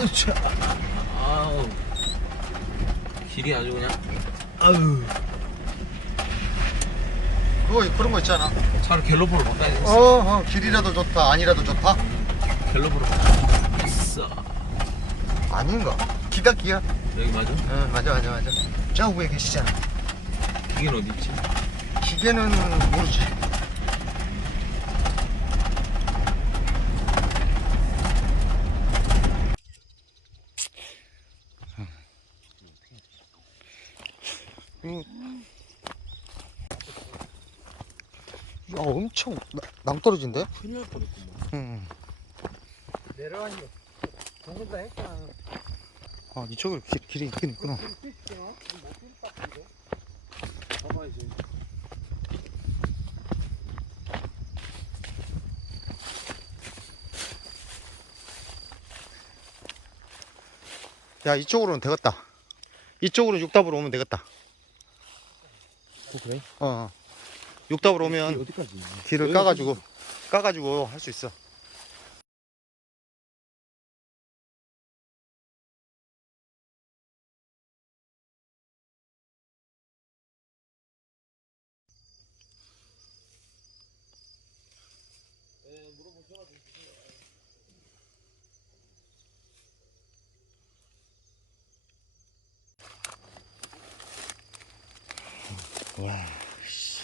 으쌰. 아우. 길이 아주 그냥. 아유. 그거 그런 거 있잖아. 차를 갤로프로 바꿔야겠어. 어, 어 길이라도 좋다, 아니라도 좋다. 갤로프로 바꿔야겠어. 아닌가? 기가 기야. 여기 맞아? 응, 맞아, 맞아, 맞아. 저 위에 계시잖아. 기계는 어디 있지? 기계는 모르지. 야, 엄청 나- 낭떠러진데? 큰일 날 뻔했구만. 응. 내려가니 동굴다 했잖아. 아, 이쪽으로 길, 길이 있긴 있구나. 봐봐야지. 야, 이쪽으로는 되겠다. 이쪽으로 육답으로 오면 되겠다. 어, 그래? 어, 어. 육답으로 오면 어디까지? 길을 까가지고, 까가지고 할 수 있어. 와, 씨.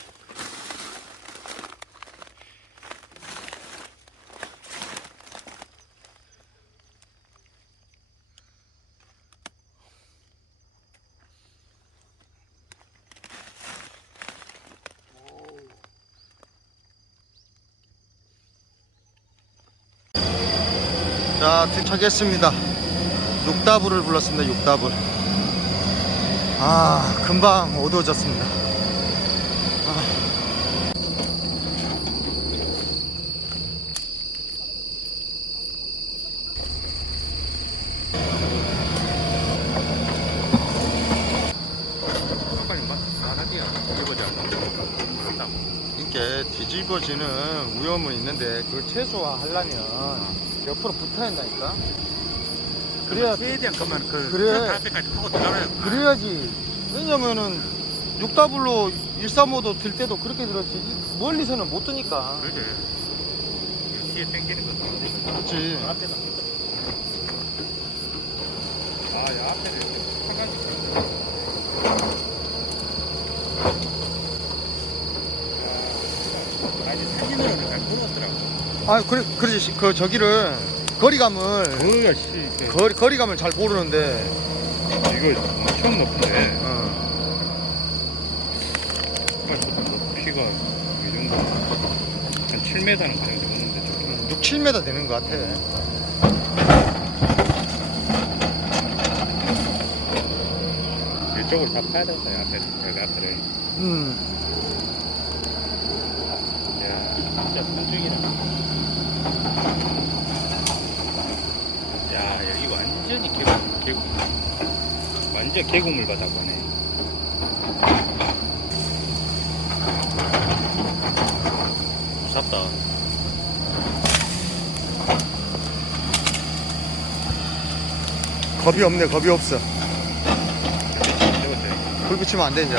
자, 도착했습니다. 육다불을 불렀습니다. 육다불. 아, 금방 어두워졌습니다. 뒤집어지는 위험은 있는데 그걸 최소화하려면 옆으로 붙어야 한다니까. 그래야 최대한 그만 그 그래. 앞에까지 파고 들어가요. 그래야지. 왜냐면은 육답을로 135도 들 때도 그렇게 들었지 멀리서는 못 드니까. 그래. 뒤에 당기는 것도 안 되고. 그렇지. 앞에다. 아, 야, 앞에를 이렇게 파가지고. 아, 아니 사진으로는 잘 보였더라고. 아 그래 그러지 그 저기를 거리감을 뭐야 씨, 거리 거리감을 잘 모르는데. 이거 엄청 높은데. 어. 높이가 이 정도 한 7m는 가량 되는데 좀 6, 7m 되는 것 같아. 이쪽으로 다 파야 된다 앞에 여기 앞에를 음. 야 진짜 산중이라 야 여기 완전히 계곡 계곡 완전 계곡물 바다고 하네 무섭다 겁이 없네 겁이 없어. 불 붙이면 안 돼 이제.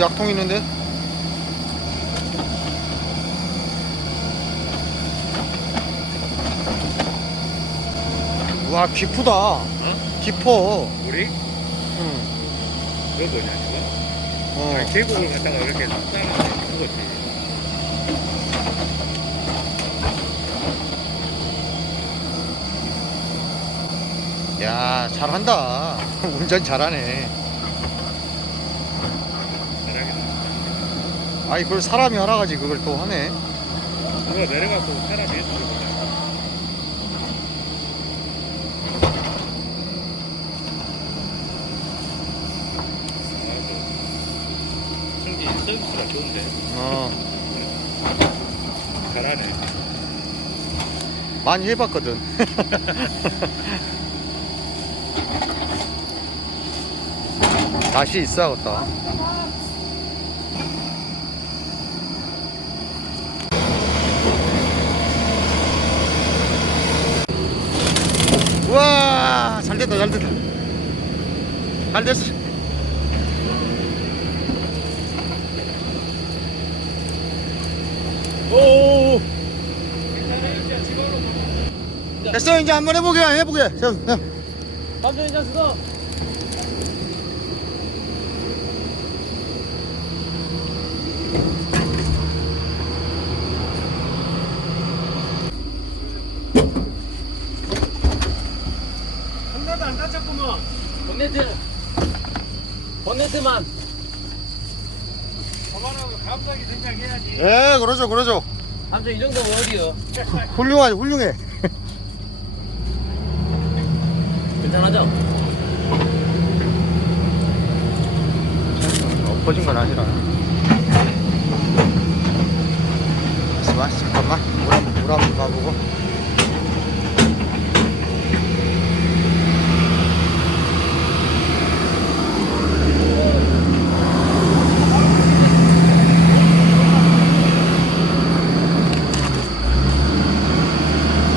약통 있는데. 와 깊다. 깊어. 우리 응. 그거 뭐냐 이거 어. 아니, 계곡을 갖다가 이렇게 쌓으면 그거지 야 잘한다. 운전 잘하네. 잘하겠다 아니 그걸 사람이 하라 가지 그걸 또 하네. 누가 내려가서 사람이 해주는 거잖아 좋은데. 어 잘하네. 많이 해봤거든 다시 있어야겠다 잘 됐다 잘 됐다 잘 됐어 오. 됐어 이제 한번 해보게 해보게 자, 자. 남자 인자 수고. 하나도 안 다쳤구먼. 본네트. 본네트만. 그만하고 감사하게 생각해야지. 예 그러죠 그러죠 남자 이 정도면 어디요? 훌륭하지 훌륭해 괜찮아죠? 엎어진 건 아니라 잠깐만 잠깐만 물, 한- 물 한번 가보고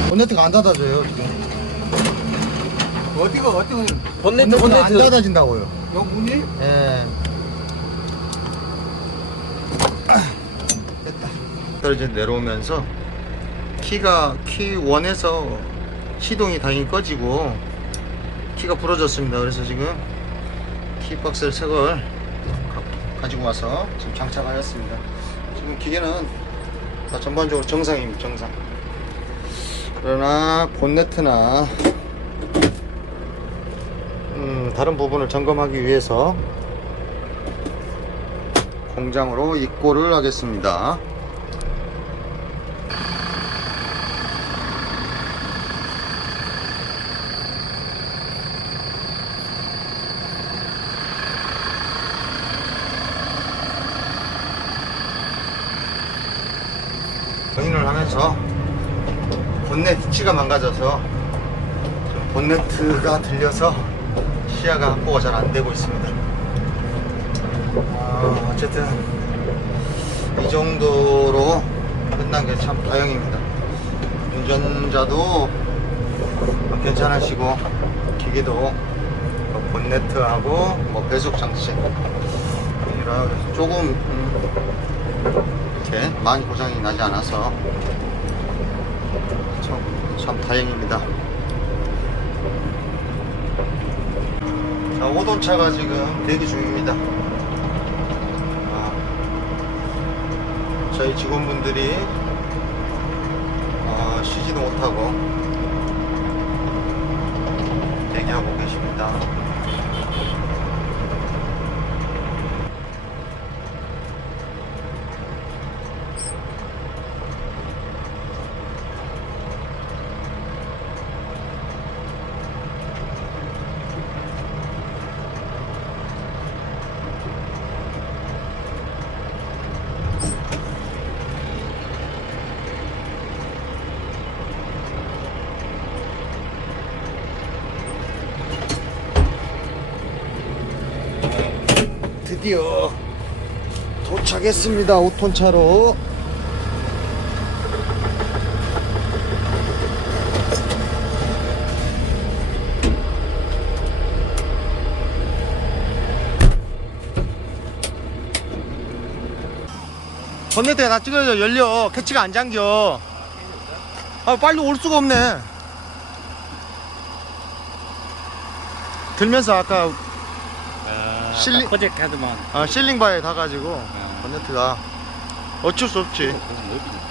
본네트가 안 닫아져요 지금 어디가 어디가 본네트 안 본네트. 닫아진다고요 요 문이 예. 됐다. 떨어져 내려오면서 키가 키 1에서 시동이 당연히 꺼지고 키가 부러졌습니다. 그래서 지금 키박스를 새걸 가- 가지고 와서 지금 장착하였습니다. 지금 기계는 다 전반적으로 정상입니다. 정상. 그러나 본네트나 음, 다른 부분을 점검하기 위해서 공장으로 입고를 하겠습니다. 확인을 하면서 본넷 위치가 망가져서 본네트가 들려서 시야가 확보가 잘 안 되고 있습니다. 아, 어쨌든 이 정도로 끝난 게 참 다행입니다. 운전자도 괜찮으시고 기계도 뭐 본네트하고 뭐 배속 장치 이라 조금 음, 이렇게 많이 고장이 나지 않아서 참, 참 다행입니다. 자, 5돈차가 지금 대기 중입니다. 아, 저희 직원분들이 어, 쉬지도 못하고 대기하고 계십니다. 드디어 도착했습니다. 5톤 차로. 번네트에 다 찍어져 열려 캐치가 안 잠겨 아 빨리 올 수가 없네 들면서 아까 아, 실리- 프로젝트 하더만. 아, 실링바에 닿아가지고 번네트가 어쩔 수 없지. 어디